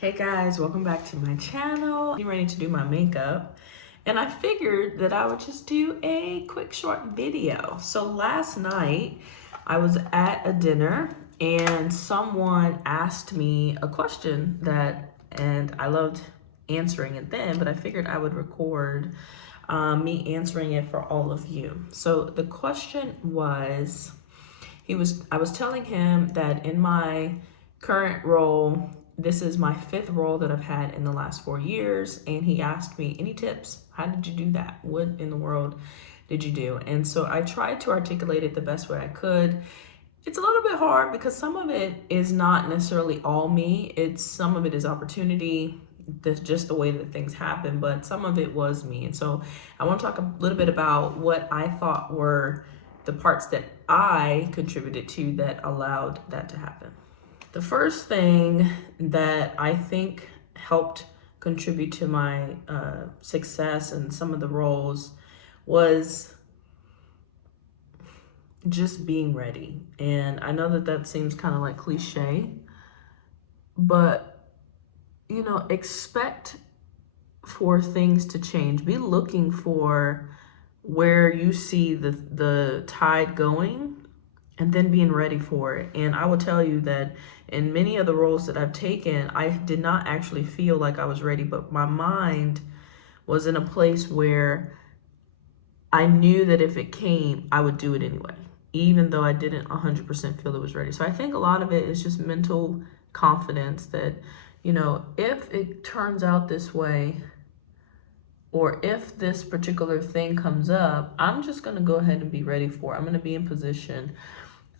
Hey guys, welcome back to my channel. I'm ready to do my makeup and I figured that I would just do a quick short video. So last night I was at a dinner and someone asked me a question and I loved answering it then, but I figured I would record me answering it for all of you. So the question was, I was telling him that in my current role, this is my 5th role that I've had in the last 4 years. And he asked me, any tips? How did you do that? What in the world did you do? And so I tried to articulate it the best way I could. It's a little bit hard because some of it is not necessarily all me. Some of it is opportunity. That's just the way that things happen, but some of it was me. And so I want to talk a little bit about what I thought were the parts that I contributed to that allowed that to happen. The first thing that I think helped contribute to my success in some of the roles was just being ready. And I know that that seems kind of like cliche, but you know, expect for things to change. Be looking for where you see the tide going and then being ready for it. And I will tell you that in many of the roles that I've taken, I did not actually feel like I was ready, but my mind was in a place where I knew that if it came, I would do it anyway, even though I didn't 100% feel it was ready. So I think a lot of it is just mental confidence that, you know, if it turns out this way, or if this particular thing comes up, I'm just gonna go ahead and be ready for it. I'm gonna be in position.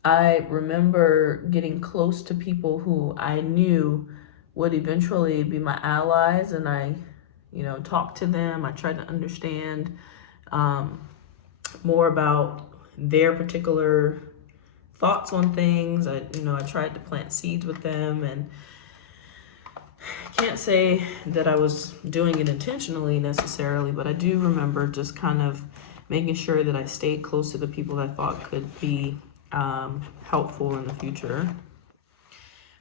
I remember getting close to people who I knew would eventually be my allies, and I, you know, talked to them. I tried to understand more about their particular thoughts on things. I tried to plant seeds with them, and I can't say that I was doing it intentionally necessarily, but I do remember just kind of making sure that I stayed close to the people that I thought could be helpful in the future.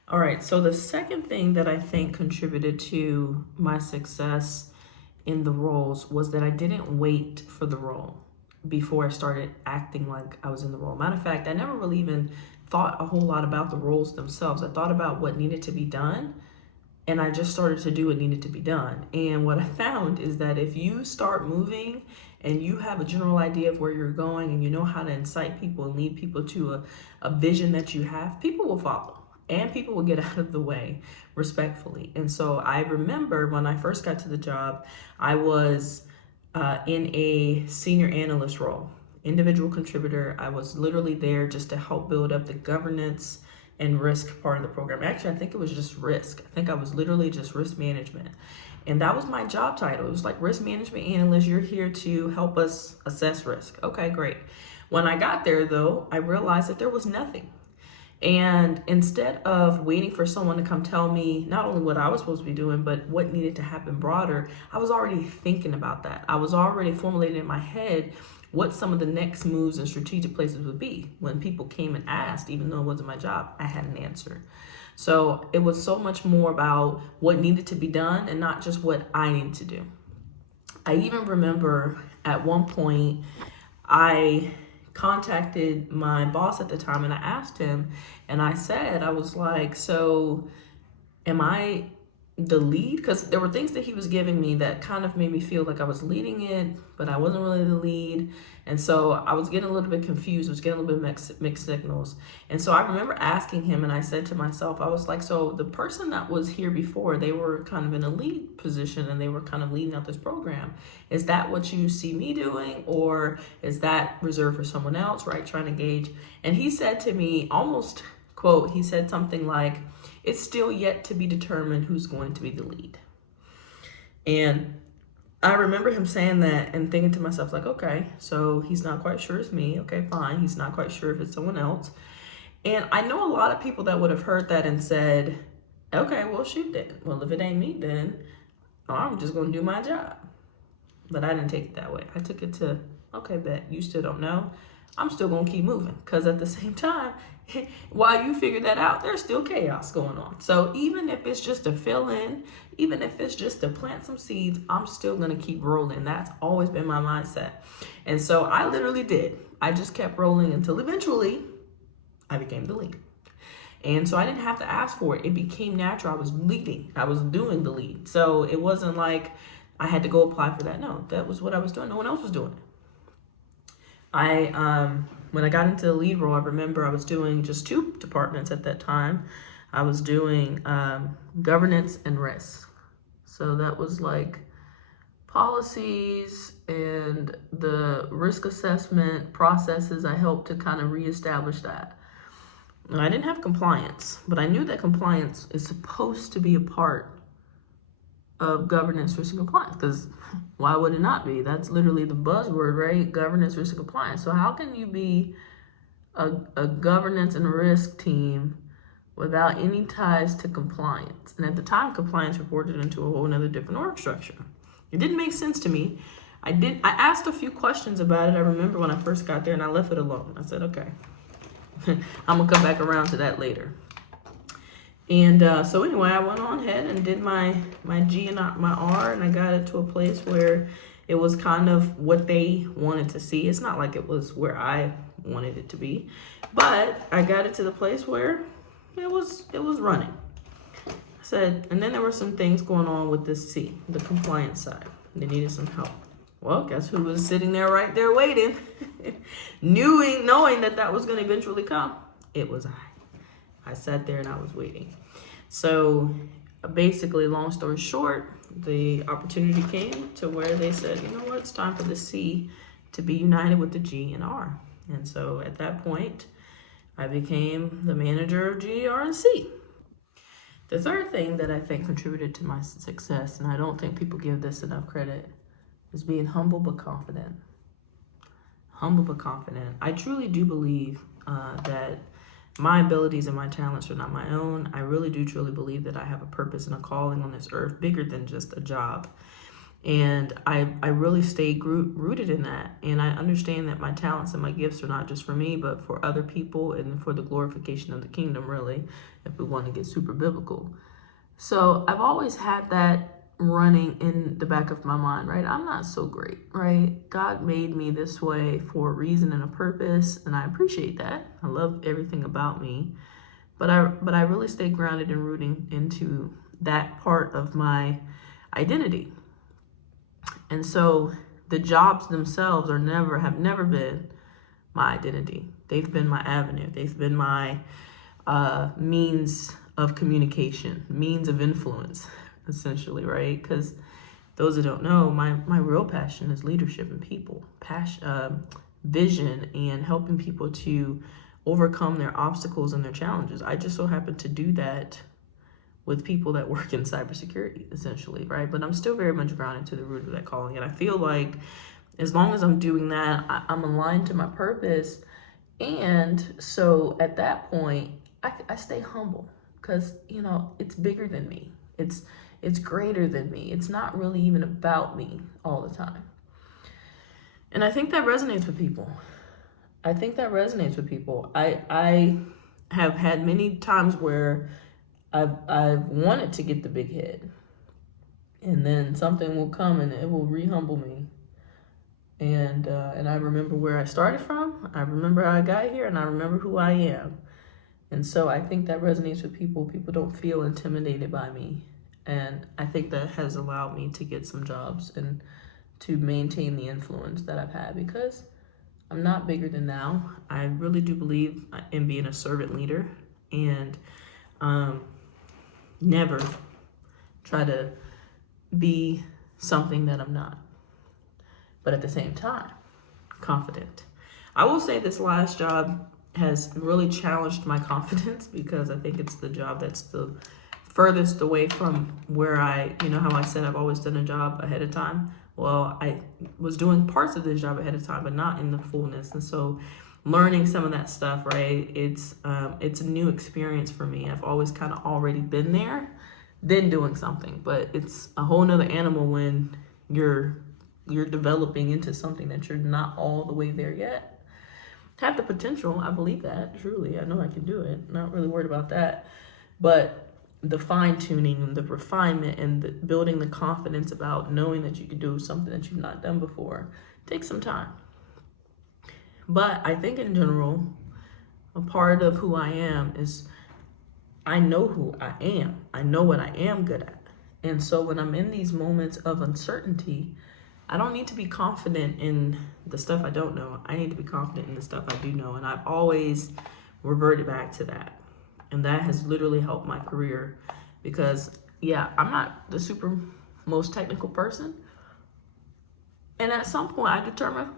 All right, so the second thing that I think contributed to my success in the roles was that I didn't wait for the role before I started acting like I was in the role. Matter of fact, I never really even thought a whole lot about the roles themselves. I thought about what needed to be done, and I just started to do what needed to be done. And what I found is that if you start moving and you have a general idea of where you're going and you know how to incite people and lead people to a vision that you have, people will follow and people will get out of the way respectfully. And so I remember when I first got to the job, I was in a senior analyst role, individual contributor. I was literally there just to help build up the governance and risk part of the program. Actually, I think it was just risk. I think I was literally just risk management. And that was my job title. It was like risk management analyst. You're here to help us assess risk. Okay, great. When I got there though, I realized that there was nothing. And instead of waiting for someone to come tell me not only what I was supposed to be doing, but what needed to happen broader, I was already thinking about that. I was already formulating in my head what some of the next moves and strategic places would be. When people came and asked, even though it wasn't my job, I had an answer. So it was so much more about what needed to be done and not just what I needed to do. I even remember at one point, I contacted my boss at the time and I asked him, and I said, I was like, so am I the lead? Because there were things that he was giving me that kind of made me feel like I was leading it, but I wasn't really the lead. And so I was getting a little bit confused. I was getting a little bit mixed signals. And so I remember asking him, and I said to myself, I was like, so the person that was here before, they were kind of in a lead position and they were kind of leading out this program. Is that what you see me doing? Or is that reserved for someone else, right? Trying to gauge. And he said to me, almost quote, he said something like, it's still yet to be determined who's going to be the lead. And I remember him saying that and thinking to myself, like, okay, so he's not quite sure it's me. Okay, fine. He's not quite sure if it's someone else. And I know a lot of people that would have heard that and said, okay, well, shoot then. Well, if it ain't me, then I'm just going to do my job. But I didn't take it that way. I took it to, okay, bet you still don't know. I'm still going to keep moving, because at the same time, while you figure that out, there's still chaos going on. So even if it's just to fill in, even if it's just to plant some seeds, I'm still going to keep rolling. That's always been my mindset. And so I literally did. I just kept rolling until eventually I became the lead. And so I didn't have to ask for it. It became natural. I was leading. I was doing the lead. So it wasn't like I had to go apply for that. No, that was what I was doing. No one else was doing it. When I got into the lead role, I remember I was doing just 2 departments at that time. I was doing governance and risk. So that was like policies and the risk assessment processes. I helped to kind of reestablish that. And I didn't have compliance, but I knew that compliance is supposed to be a part of governance, risk, and compliance, because why would it not be? That's literally the buzzword, right? Governance, risk, and compliance. So how can you be a governance and risk team without any ties to compliance? And at the time, compliance reported into a whole nother different org structure. It didn't make sense to me. I asked a few questions about it. I remember when I first got there, and I left it alone. I said, okay, I'm gonna come back around to that later. And so anyway, I went on ahead and did my G and my R, and I got it to a place where it was kind of what they wanted to see. It's not like it was where I wanted it to be, but I got it to the place where it was running. I said, and then there were some things going on with this C, the compliance side. They needed some help. Well, guess who was sitting there right there waiting, knowing that was going to eventually come? It was I. I sat there and I was waiting. So basically, long story short, the opportunity came to where they said, you know what, it's time for the C to be united with the G and R. And so at that point, I became the manager of G, R, and C. The third thing that I think contributed to my success, and I don't think people give this enough credit, is being humble but confident. Humble but confident. I truly do believe that my abilities and my talents are not my own. I really do truly believe that I have a purpose and a calling on this earth bigger than just a job. And I really stay rooted in that. And I understand that my talents and my gifts are not just for me, but for other people and for the glorification of the kingdom, really, if we want to get super biblical. So I've always had that running in the back of my mind, right? I'm not so great, right? God made me this way for a reason and a purpose, and I appreciate that. I love everything about me, but I really stay grounded and rooting into that part of my identity. And so the jobs themselves have never been my identity. They've been my avenue. They've been my means of communication, means of influence, essentially, right? Because those that don't know, my real passion is leadership and people, vision, and helping people to overcome their obstacles and their challenges. I just so happen to do that with people that work in cybersecurity, essentially, right? But I'm still very much grounded to the root of that calling. And I feel like as long as I'm doing that, I'm aligned to my purpose. And so at that point, I stay humble, because, you know, it's bigger than me. It's greater than me. It's not really even about me all the time. And I think that resonates with people. I have had many times where I've wanted to get the big head, and then something will come and it will re-humble me. And I remember where I started from. I remember how I got here, and I remember who I am. And so I think that resonates with people. People don't feel intimidated by me. And I think that has allowed me to get some jobs and to maintain the influence that I've had, because I'm not bigger than now. I really do believe in being a servant leader, and never try to be something that I'm not. But at the same time, confident. I will say this last job has really challenged my confidence, because I think it's the job that's the furthest away from where how I said I've always done a job ahead of time. Well, I was doing parts of this job ahead of time, but not in the fullness. And so learning some of that stuff, right, it's a new experience for me. I've always kind of already been there, then doing something, but it's a whole nother animal when you're developing into something that you're not all the way there yet. have the potential. I believe that, truly. I know I can do it. Not really worried about that. But the fine tuning, the refinement, and the building the confidence about knowing that you can do something that you've not done before takes some time. But I think in general, a part of who I am is I know who I am. I know what I am good at. And so when I'm in these moments of uncertainty, I don't need to be confident in the stuff I don't know. I need to be confident in the stuff I do know. And I've always reverted back to that. And that has literally helped my career because, yeah, I'm not the super most technical person. And at some point I determine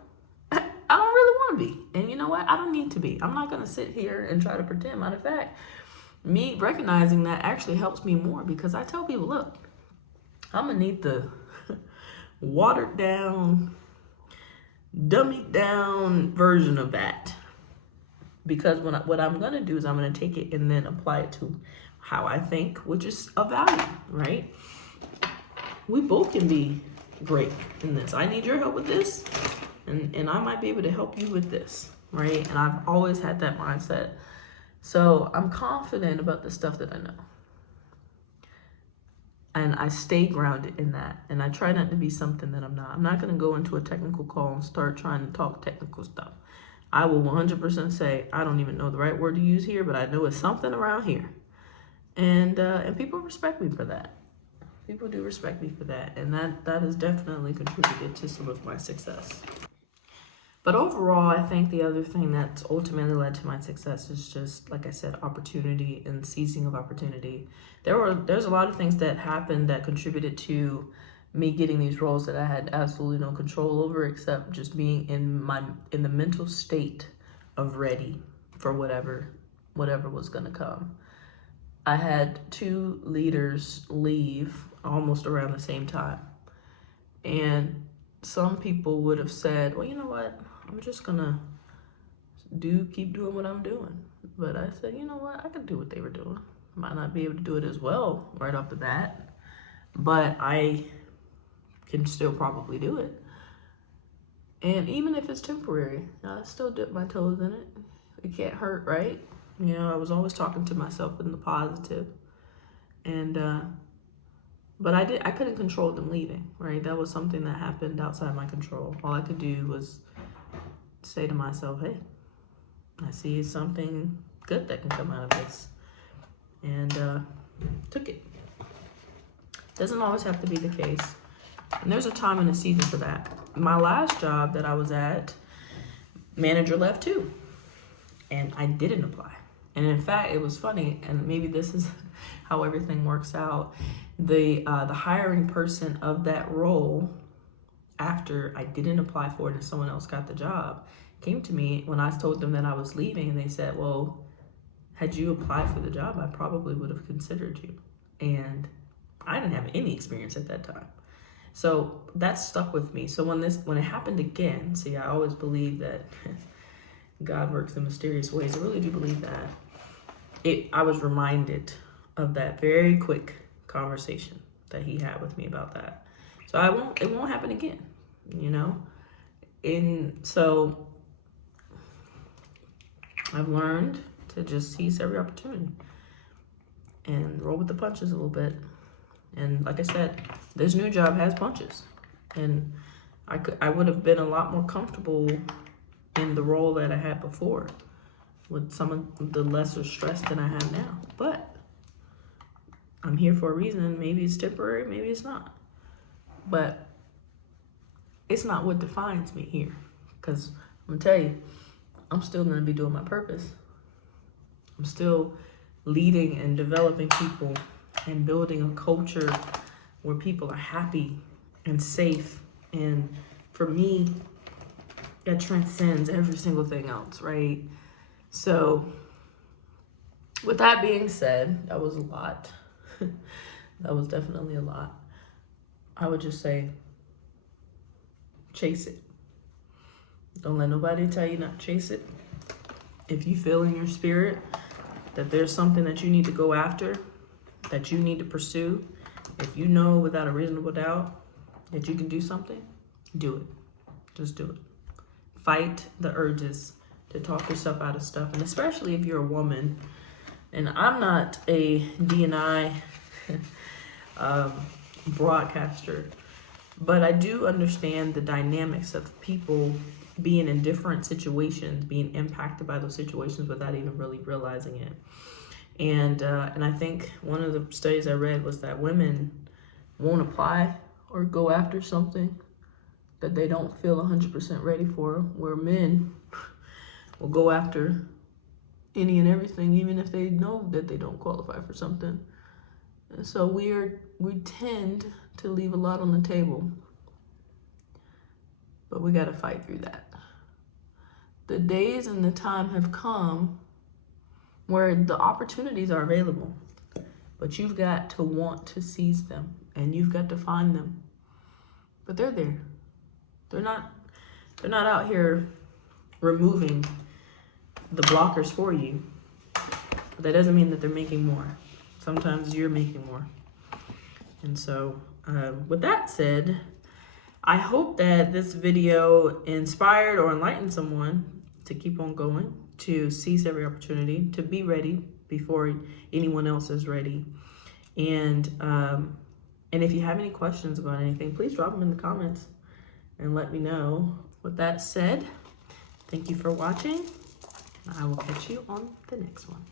I don't really want to be. And you know what? I don't need to be. I'm not going to sit here and try to pretend. Matter of fact, me recognizing that actually helps me more because I tell people, look, I'm going to need the watered down, dummied down version of that. Because what I'm going to do is I'm going to take it and then apply it to how I think, which is of value, right? We both can be great in this. I need your help with this, and I might be able to help you with this, right? And I've always had that mindset. So I'm confident about the stuff that I know. And I stay grounded in that. And I try not to be something that I'm not. I'm not going to go into a technical call and start trying to talk technical stuff. I will 100% say, I don't even know the right word to use here, but I know it's something around here. And people respect me for that. People do respect me for that. And that has definitely contributed to some of my success. But overall, I think the other thing that's ultimately led to my success is just, like I said, opportunity and seizing of opportunity. There's a lot of things that happened that contributed to me getting these roles that I had absolutely no control over, except just being in the mental state of ready for whatever was gonna come. I had 2 leaders leave almost around the same time. And some people would have said, well, you know what? I'm just gonna keep doing what I'm doing. But I said, you know what? I could do what they were doing. Might not be able to do it as well right off the bat, but I can still probably do it. And even if it's temporary, I still dip my toes in it. It can't hurt, right? You know, I was always talking to myself in the positive. And but I couldn't control them leaving, right? That was something that happened outside my control. All I could do was say to myself, hey, I see something good that can come out of this. And took it. Doesn't always have to be the case. And there's a time and a season for that. My last job that I was at, manager left too. And I didn't apply. And in fact, it was funny, and maybe this is how everything works out. The hiring person of that role, after I didn't apply for it and someone else got the job, came to me when I told them that I was leaving, and they said, well, had you applied for the job, I probably would have considered you. And I didn't have any experience at that time. So that stuck with me. So when it happened again, see, I always believe that God works in mysterious ways. I really do believe that. I was reminded of that very quick conversation that he had with me about that. So it won't happen again, you know? And so I've learned to just seize every opportunity and roll with the punches a little bit. And like I said, this new job has punches. And I would have been a lot more comfortable in the role that I had before with some of the lesser stress than I have now. But I'm here for a reason. Maybe it's temporary, maybe it's not. But it's not what defines me here. Because I'm gonna tell you, I'm still gonna be doing my purpose. I'm still leading and developing people and building a culture where people are happy and safe. And for me, that transcends every single thing else, right? So with that being said, that was a lot. That was definitely a lot. I would just say, chase it. Don't let nobody tell you not to chase it. If you feel in your spirit that there's something that you need to go after, that you need to pursue, if you know without a reasonable doubt that you can do something, do it. Just do it. Fight the urges to talk yourself out of stuff, and especially if you're a woman. And I'm not a D&I broadcaster, but I do understand the dynamics of people being in different situations, being impacted by those situations without even really realizing it. And I think one of the studies I read was that women won't apply or go after something that they don't feel 100% ready for, where men will go after any and everything, even if they know that they don't qualify for something. And so we tend to leave a lot on the table, but we got to fight through that. The days and the time have come where the opportunities are available, but you've got to want to seize them, and you've got to find them. But they're there. They're not out here removing the blockers for you. But that doesn't mean that they're making more. Sometimes you're making more. And so with that said, I hope that this video inspired or enlightened someone to keep on going, to seize every opportunity, to be ready before anyone else is ready. And if you have any questions about anything, please drop them in the comments and let me know. With that said, thank you for watching. I will catch you on the next one.